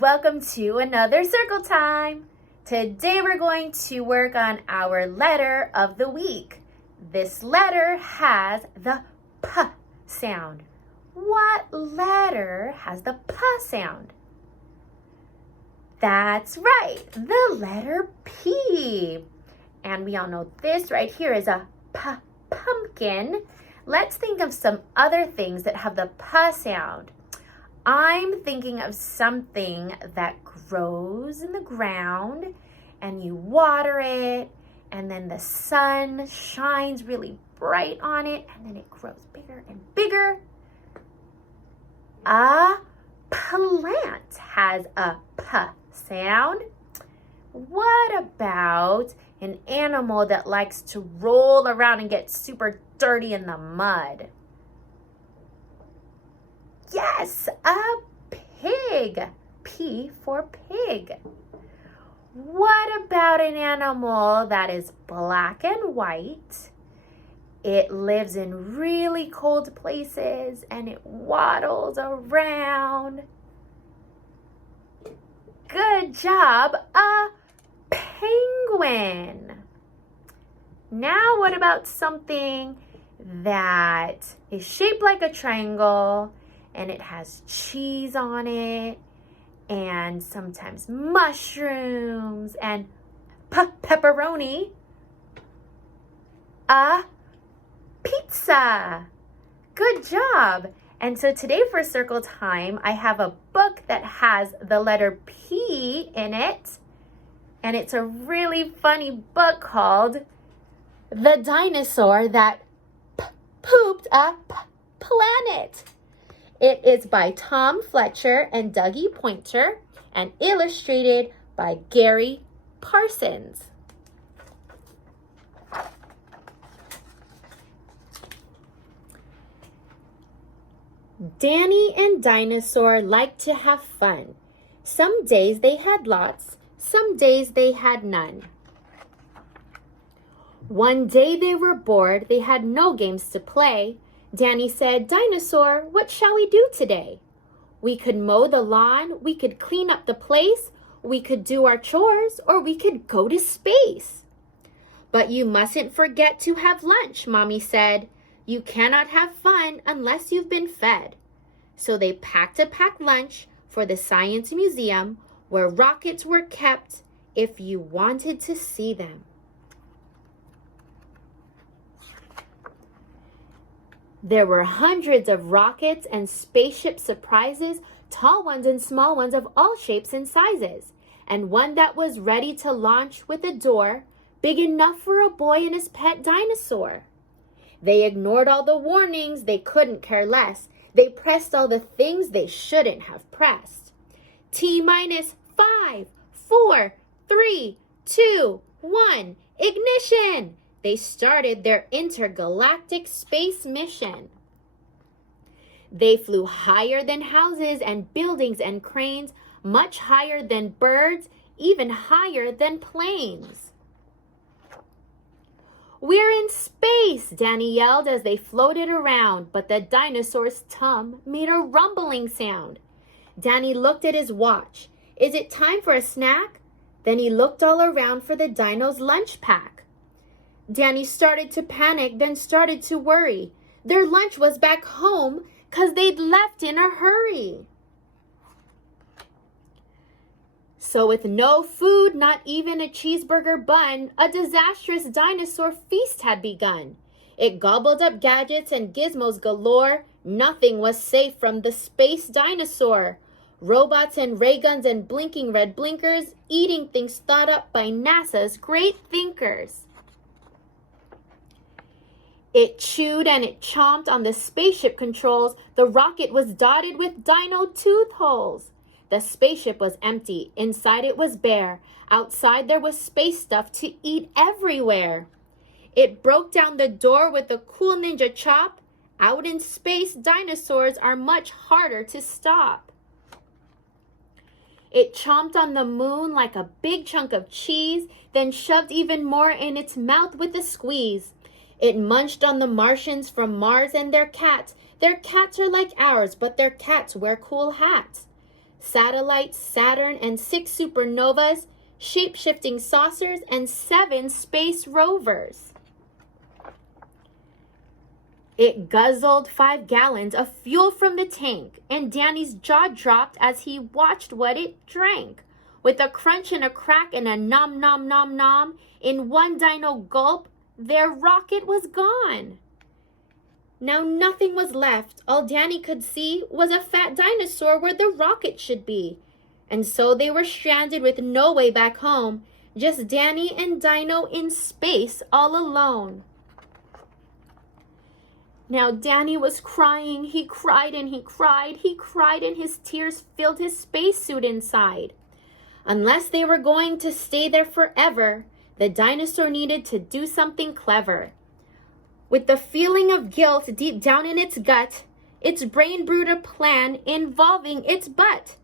Welcome to another circle time. Today we're going to work on our letter of the week. This letter has the P sound. What letter has the P sound? That's right, the letter P. And we all know this right here is a P, pumpkin. Let's think of some other things that have the P sound. I'm thinking of something that grows in the ground and you water it and then the sun shines really bright on it and then it grows bigger and bigger. A plant has a P sound. What about an animal that likes to roll around and get super dirty in the mud? Yes, a pig. P for pig. What about an animal that is black and white? It lives in really cold places and it waddles around. Good job, a penguin. Now what about something that is shaped like a triangle and it has cheese on it and sometimes mushrooms and pepperoni? A pizza. Good job. And so today for Circle Time, I have a book that has the letter P in it. And it's a really funny book called The Dinosaur That Pooped a Planet. It is by Tom Fletcher and Dougie Poynter and illustrated by Gary Parsons. Danny and Dinosaur liked to have fun. Some days they had lots, some days they had none. One day they were bored, they had no games to play. Danny said, "Dinosaur, what shall we do today? We could mow the lawn, we could clean up the place, we could do our chores, or we could go to space." "But you mustn't forget to have lunch," Mommy said. "You cannot have fun unless you've been fed." So they packed a packed lunch for the Science Museum where rockets were kept if you wanted to see them. There were hundreds of rockets and spaceship surprises, tall ones and small ones of all shapes and sizes, and one that was ready to launch with a door big enough for a boy and his pet dinosaur. They ignored all the warnings, they couldn't care less. They pressed all the things they shouldn't have pressed. T-minus 5, 4, 3, 2, 1, ignition! They started their intergalactic space mission. They flew higher than houses and buildings and cranes, much higher than birds, even higher than planes. "We're in space," Danny yelled as they floated around, but the dinosaur's tum made a rumbling sound. Danny looked at his watch. "Is it time for a snack?" Then he looked all around for the dino's lunch pack. Danny started to panic, then started to worry. Their lunch was back home 'cause they'd left in a hurry. So with no food, not even a cheeseburger bun, a disastrous dinosaur feast had begun. It gobbled up gadgets and gizmos galore. Nothing was safe from the space dinosaur. Robots and ray guns and blinking red blinkers, eating things thought up by NASA's great thinkers. It chewed and it chomped on the spaceship controls. The rocket was dotted with dino tooth holes. The spaceship was empty. Inside it was bare. Outside there was space stuff to eat everywhere. It broke down the door with a cool ninja chop. Out in space, dinosaurs are much harder to stop. It chomped on the moon like a big chunk of cheese, then shoved even more in its mouth with a squeeze. It munched on the Martians from Mars and their cats. Their cats are like ours, but their cats wear cool hats. satellites, Saturn, and 6 supernovas, shape-shifting saucers, and 7 space rovers. It guzzled 5 gallons of fuel from the tank, and Danny's jaw dropped as he watched what it drank. With a crunch and a crack and a nom nom nom nom, in one dino gulp, their rocket was gone. Now nothing was left. All Danny could see was a fat dinosaur where the rocket should be. And so they were stranded with no way back home, just Danny and Dino in space all alone. Now Danny was crying. He cried and he cried. He cried and his tears filled his spacesuit inside. Unless they were going to stay there forever, the dinosaur needed to do something clever. With the feeling of guilt deep down in its gut, its brain brewed a plan involving its butt.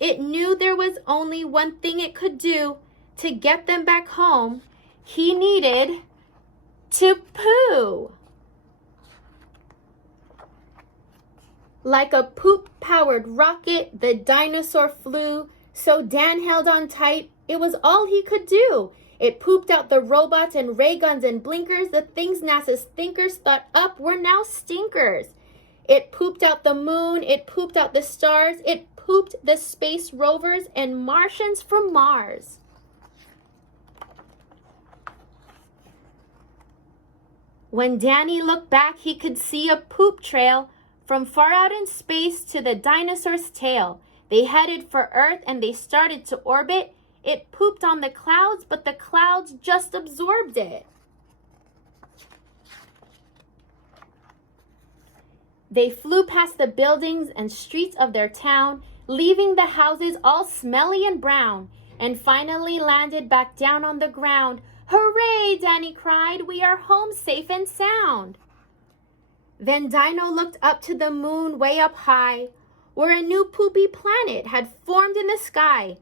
It knew there was only one thing it could do to get them back home. He needed to poo. Like a poop-powered rocket, the dinosaur flew, so Dan held on tight. It was all he could do. It pooped out the robots and ray guns and blinkers. The things NASA's thinkers thought up were now stinkers. It pooped out the moon. It pooped out the stars. It pooped the space rovers and Martians from Mars. When Danny looked back, he could see a poop trail from far out in space to the dinosaur's tail. They headed for Earth and they started to orbit. It pooped on the clouds, but the clouds just absorbed it. They flew past the buildings and streets of their town, leaving the houses all smelly and brown, and finally landed back down on the ground. Hooray, Danny cried, we are home safe and sound. Then Dino looked up to the moon way up high, where a new poopy planet had formed in the sky.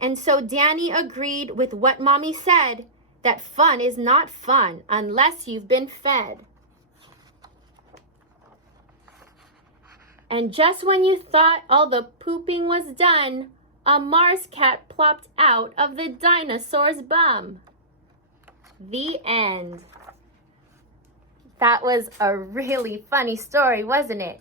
And so Danny agreed with what Mommy said, that fun is not fun unless you've been fed. And just when you thought all the pooping was done, a Mars cat plopped out of the dinosaur's bum. The end. That was a really funny story, wasn't it?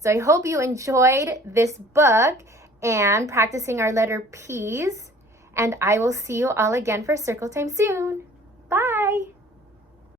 So I hope you enjoyed this book and practicing our letter P's. And I will see you all again for circle time soon. Bye.